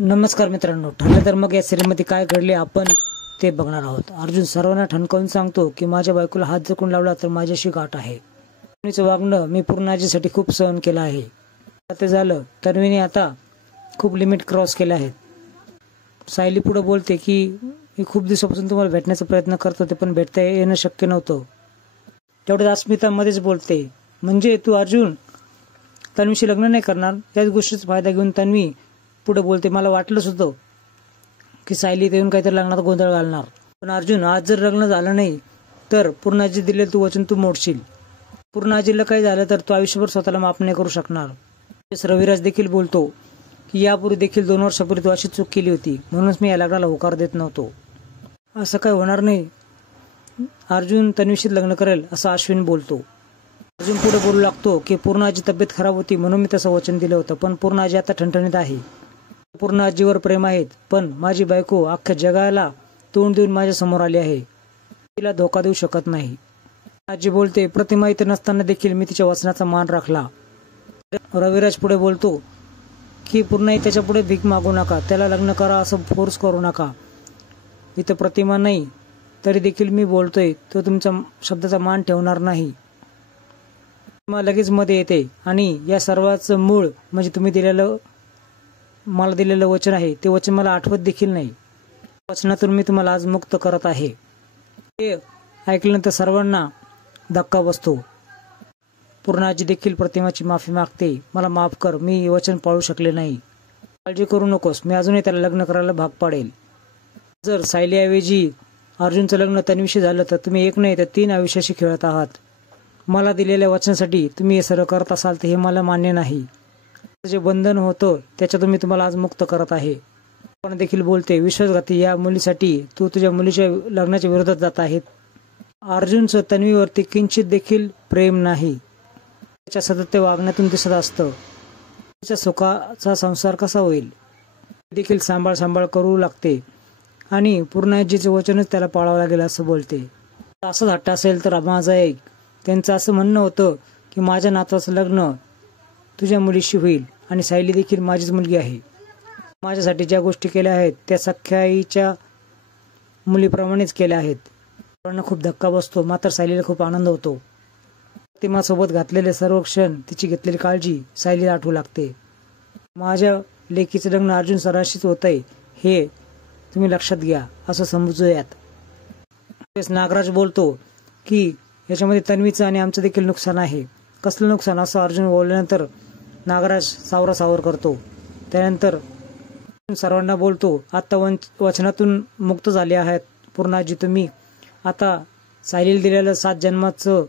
नमस्कार मित्रांनो, ठरलं तर मग या सिरीजमध्ये काय घडले आपण ते बघणार आहोत. अर्जुन सर्वांना ठणकावून सांगतो की माझ्या बायकोला हात जखून लावला तर माझ्याशी गाठ आहे. तन्वीचं वागणं मी पूर्णाजीसाठी खूप सहन केलं आहे. ते झालं, तन्वीने आता खूप लिमिट क्रॉस केले आहेत. सायली पुढे बोलते की मी खूप दिवसापासून तुम्हाला भेटण्याचा प्रयत्न करत होते पण भेटता येणं शक्य नव्हतं. तेवढ्यात अस्मिता मध्येच बोलते, म्हणजे तू अर्जुन तन्वीशी लग्न नाही करणार? याच गोष्टीचा फायदा घेऊन तन्वी पुढे बोलते, मला वाटलंच होतं की सायली येऊन काहीतरी लग्नात गोंधळ घालणार. पण अर्जुन, आज जर लग्न झालं नाही तर पूर्णाजी दिले तू वचन तू मोडशील. पूर्णाजीला काही झालं तर तू आयुष्यभर स्वतःला माफ नाही करू शकणार. रविराज देखील बोलतो की यापूर्वी देखील 2 वर्षापूर्वी तू अशी चूक केली होती, म्हणूनच मी या लग्नाला होकार देत नव्हतो. असं काही होणार नाही, अर्जुन तन्वीशी लग्न करेल असं अश्विन बोलतो. अर्जुन पुढे बोलू लागतो की पूर्णाची तब्येत खराब होती म्हणून मी तसं वचन दिलं होतं, पण पूर्णाजी आता ठणठणीत आहे. पूर्णाजीवर प्रेम आहेत, पण माझी बायको अख्ख्या जगाला तोंड देऊन माझ्या समोर आली आहे. तिला धोका देऊ शकत नाही. आजी बोलते, प्रतिमा इथे नसताना देखील मी तिच्या वचनाचा मान राखला. रविराज पुढे बोलतो की पूर्णाई त्याच्या पुढे भीक मागू नका, त्याला लग्न करा असं फोर्स करू नका. इथं प्रतिमा नाही तरी देखील मी बोलतोय, तो तुमच्या शब्दाचा मान ठेवणार नाही. लगेच मध्ये येते आणि या सर्वांचं मूळ म्हणजे तुम्ही मला दिलेलं वचन आहे, ते वचन मला आठवत देखील नाही. वचनातून मी तुम्हाला आज मुक्त करत आहे. हे ऐकल्यानंतर सर्वांना धक्का बसतो. पूर्णाजी देखील प्रतिमाची माफी मागते, मला माफ कर, मी वचन पाळू शकले नाही. काळजी करू नकोस, मी अजूनही त्याला लग्न करायला भाग पाडेल. जर सायलीऐवजी अर्जुनचं लग्न तन्वीशी झालं तर तुम्ही एक नाही तर 3 आयुष्याशी खेळत आहात. मला दिलेल्या वचनासाठी तुम्ही हे सर्व करत असाल तर हे मला मान्य नाही. जे बंधन होतं त्याच्यातून मी तुम्हाला आज मुक्त करत आहे. पण देखील बोलते, विश्वासघाती या मुलीसाठी तू तुझ्या मुलीच्या लग्नाच्या विरोधात जात आहेत. अर्जुनचं तन्वीवरती किंचित देखील प्रेम नाही. त्याच्या सतत ते वागण्यातून दिसत असतं. त्याच्या सुखाचा संसार कसा होईल देखील सांभाळ करू लागते आणि पूर्णाजीचं वचनच त्याला पाळावं लागेल असं बोलते. असं हट्ट असेल तर माझं ऐक. त्यांचं असं म्हणणं होतं की माझ्या नातवाचं लग्न तुझ्या मुलीशी होईल आणि सायली देखील माझीच मुलगी आहे. माझ्यासाठी ज्या गोष्टी केल्या आहेत त्या सख्या आईच्या मुलीप्रमाणेच केल्या आहेत. सर्वांना खूप धक्का बसतो, मात्र सायलीला खूप आनंद होतो. प्रतिमासोबत घातलेले सर्व क्षण, तिची घेतलेली काळजी सायलीला आठवू लागते. माझ्या लेकीचं लग्न अर्जुन सराशीच होतंय हे तुम्ही लक्षात घ्या असं समजूयात. नागराज बोलतो की याच्यामध्ये तन्वीचं आणि आमचं देखील नुकसान आहे. कसलं नुकसान असं अर्जुन बोलल्यानंतर नागराज सावर करतो. त्यानंतर सर्वांना बोलतो, आता वचनातून मुक्त झाले आहेत पूर्णाजी, तुम्ही आता सायलीला दिलेलं 7 जन्माचं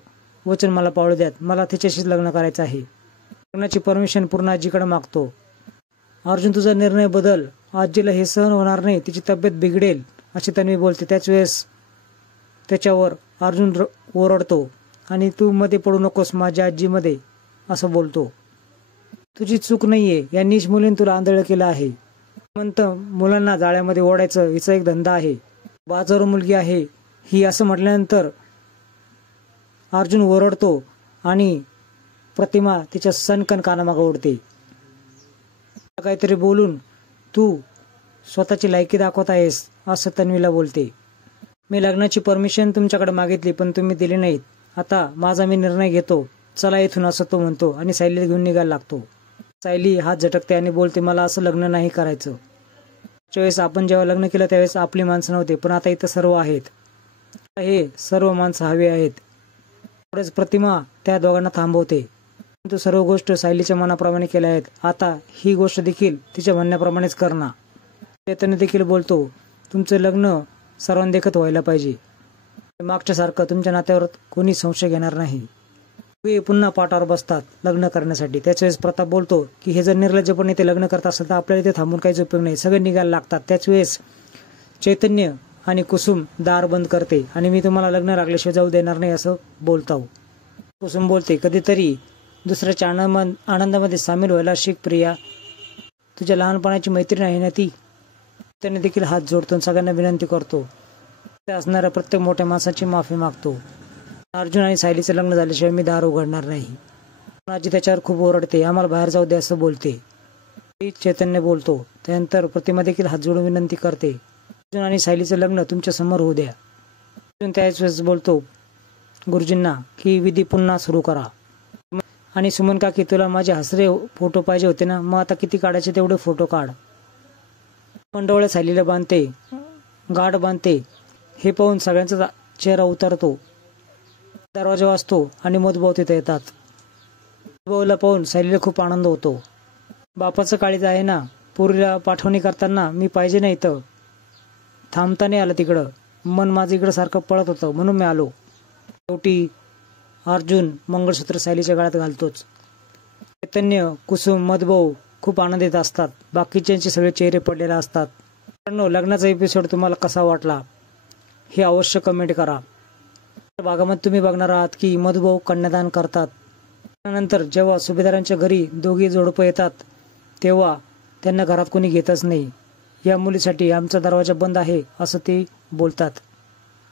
वचन मला पाळू द्यात. मला तिच्याशीच लग्न करायचं आहे. लग्नाची परमिशन पूर्णाजीकडे मागतो. अर्जुन तुझा निर्णय बदल, आजीला हे सहन होणार नाही, तिची तब्येत बिघडेल अशी तन्वी बोलते. त्याच वेळेस त्याच्यावर अर्जुन ओरडतो आणि तू मध्ये पडू नकोस माझ्या आजीमध्ये असं बोलतो. तुझी चूक नाहीये, या नीच मुलीने तुला आंधळ केलं आहे. म्हणतं मुलांना जाळ्यामध्ये ओढायचं हिचा एक धंदा आहे, बाजारू मुलगी आहे ही असं म्हटल्यानंतर अर्जुन ओरडतो आणि प्रतिमा तिच्या सनकन कानामागे ओढते. काहीतरी बोलून तू स्वतःची लायकी दाखवत आहेस असं तन्वीला बोलते. मी लग्नाची परमिशन तुमच्याकडे मागितली पण तुम्ही दिली नाहीत. आता माझा मी निर्णय घेतो, चला इथून असं तो म्हणतो आणि सायलीला घेऊन निघायला लागतो. सायली हात झटकते आणि बोलते, मला असं लग्न नाही करायचं. त्यावेळेस आपण जेव्हा लग्न केलं त्यावेळेस आपली माणसं नव्हते, पण आता इथं सर्व आहेत. हे सर्व माणसं हवी आहेत. थोडेच प्रतिमा त्या दोघांना थांबवते. परंतु सर्व गोष्ट सायलीच्या मनाप्रमाणे केल्या आहेत. आता ही गोष्ट देखील तिच्या म्हणण्याप्रमाणेच करणार. चैतन्य देखील बोलतो, तुमचं लग्न सर्वांना देखत व्हायला पाहिजे. मागच्या सारखं तुमच्या नात्यावर कोणी संशय घेणार नाही. ते पुन्हा पाठावर बसतात लग्न करण्यासाठी. त्याच वेळेस प्रताप बोलतो की हे जर निर्लज्जपणे ते लग्न करत असेल तर आपल्याला इथे थांबून काहीच उपयोग नाही, सगळे निघायला लागतात. त्याच वेळेस चैतन्य आणि कुसुम दार बंद करते आणि मी तुम्हाला लग्न लागल्याशिवाय जाऊ देणार नाही असं बोलतो. कुसुम बोलते, कधीतरी दुसऱ्याच्या आनंदामध्ये सामील व्हायला शिक प्रिया, तुझ्या लहानपणाची मैत्रीण आहे ना ती. त्याने देखील हात जोडतो, सगळ्यांना विनंती करतो, त्या असणाऱ्या प्रत्येक मोठ्या माणसाची माफी मागतो. अर्जुन आणि सायलीचं लग्न झाल्याशिवाय मी दार उघडणार नाही. आजी त्याच्यावर खूप ओरडते, आम्हाला बाहेर जाऊ दे असं बोलते. चैतन्य बोलतो. त्यानंतर प्रतिमा देखील हात जोडून विनंती करते, अर्जुन आणि सायलीचं लग्न तुमच्या समोर होऊ द्या. अर्जुन त्याच वेळेस बोलतो गुरुजींना की विधी पुन्हा सुरू करा. आणि सुमन काकी, तुला माझे हसरे फोटो पाहिजे होते ना, मग आता किती काढायचे तेवढे फोटो काढ. मंडवळे सायलीला बांधते, गाठ बांधते. हे पाहून सगळ्यांचा चेहरा उतरतो. दरवाजा वाजतो आणि मधुभाऊ तिथे येतात. मधुभाऊला पाहून सायलीला खूप आनंद होतो. बापाचं काळीज आहे ना, पोरीला पाठवणी करताना मी पाहिजे नाही इथं. थांबता नाही आलं तिकडं, मन माझं इकडं सारखं पळत होतं म्हणून मी आलो. शेवटी अर्जुन मंगळसूत्र सायलीच्या गळ्यात घालतोच. चैतन्य, कुसुम, मधुभाऊ खूप आनंदित असतात. बाकीच्यांचे सगळे चेहरे पडलेले असतात. मित्रांनो, लग्नाचा एपिसोड तुम्हाला कसा वाटला हे अवश्य कमेंट करा. भागामध्ये तुम्ही बघणार आहात की मधुभाऊ कन्यादान करतात. त्यानंतर जेव्हा सुभेदारांच्या घरी दोघी जोडपं येतात तेव्हा त्यांना घरात कोणी घेतच नाही. या मुलीसाठी आमचा दरवाजा बंद आहे असं ते बोलतात.